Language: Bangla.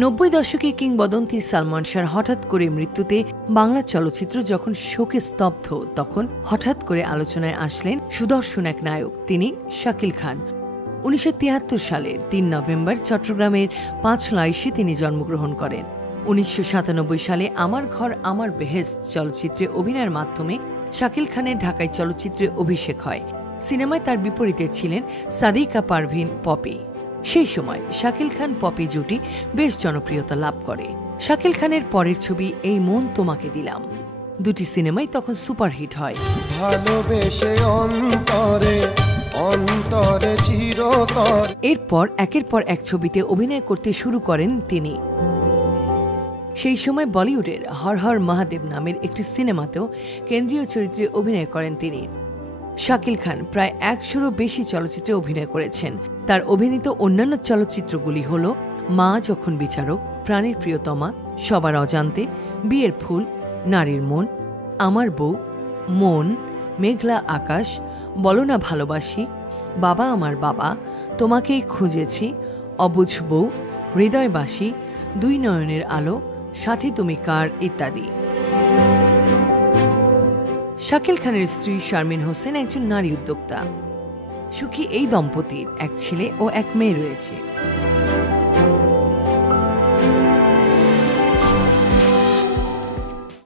90 দশকে কিংবদন্তি সালমান শাহর হঠাৎ করে মৃত্যুতে বাংলা চলচ্চিত্র যখন শোকে স্তব্ধ, তখন হঠাৎ করে আলোচনায় আসলেন সুদর্শন এক নায়ক, তিনি শাকিল খান। 1973 সালের 3 নভেম্বর চট্টগ্রামের পাঁচলাইশে তিনি জন্মগ্রহণ করেন। 1997 সালে আমার ঘর আমার বেহেশত চলচ্চিত্রে অভিনয়ের মাধ্যমে শাকিল খানের ঢাকায় চলচ্চিত্রে অভিষেক হয়। সিনেমায় তার বিপরীতে ছিলেন সাদিকা পারভিন পপি। সেই সময় শাকিল খান পপি জুটি বেশ জনপ্রিয়তা লাভ করে। শাকিল খানের পরের ছবি এই মন তোমাকে দিলাম, দুটি সিনেমাই তখন সুপারহিট হয়। ভালোবেসে অন্তরে অন্তরে চিরতর। এরপর একের পর এক ছবিতে অভিনয় করতে শুরু করেন তিনি। সেই সময় বলিউডের হর হর মহাদেব নামের একটি সিনেমাতেও কেন্দ্রীয় চরিত্রে অভিনয় করেন তিনি। শাকিল খান প্রায় 100-এরও বেশি চলচ্চিত্রে অভিনয় করেছেন। তার অভিনীত অন্যান্য চলচ্চিত্রগুলি হল মা যখন বিচারক, প্রাণের প্রিয়তমা, সবার অজান্তে, বিয়ের ফুল, নারীর মন, আমার বউ, মন, মেঘলা আকাশ, বলো না ভালোবাসি, বাবা আমার বাবা, তোমাকেই খুঁজেছি, অবুঝ বউ, হৃদয়বাসী, দুই নয়নের আলো, সাথী তুমি কার ইত্যাদি। শাকিল খানের স্ত্রী শারমিন হোসেন একজন নারী উদ্যোক্তা। সুখী এই দম্পতির এক ছেলে ও এক মেয়ে রয়েছে।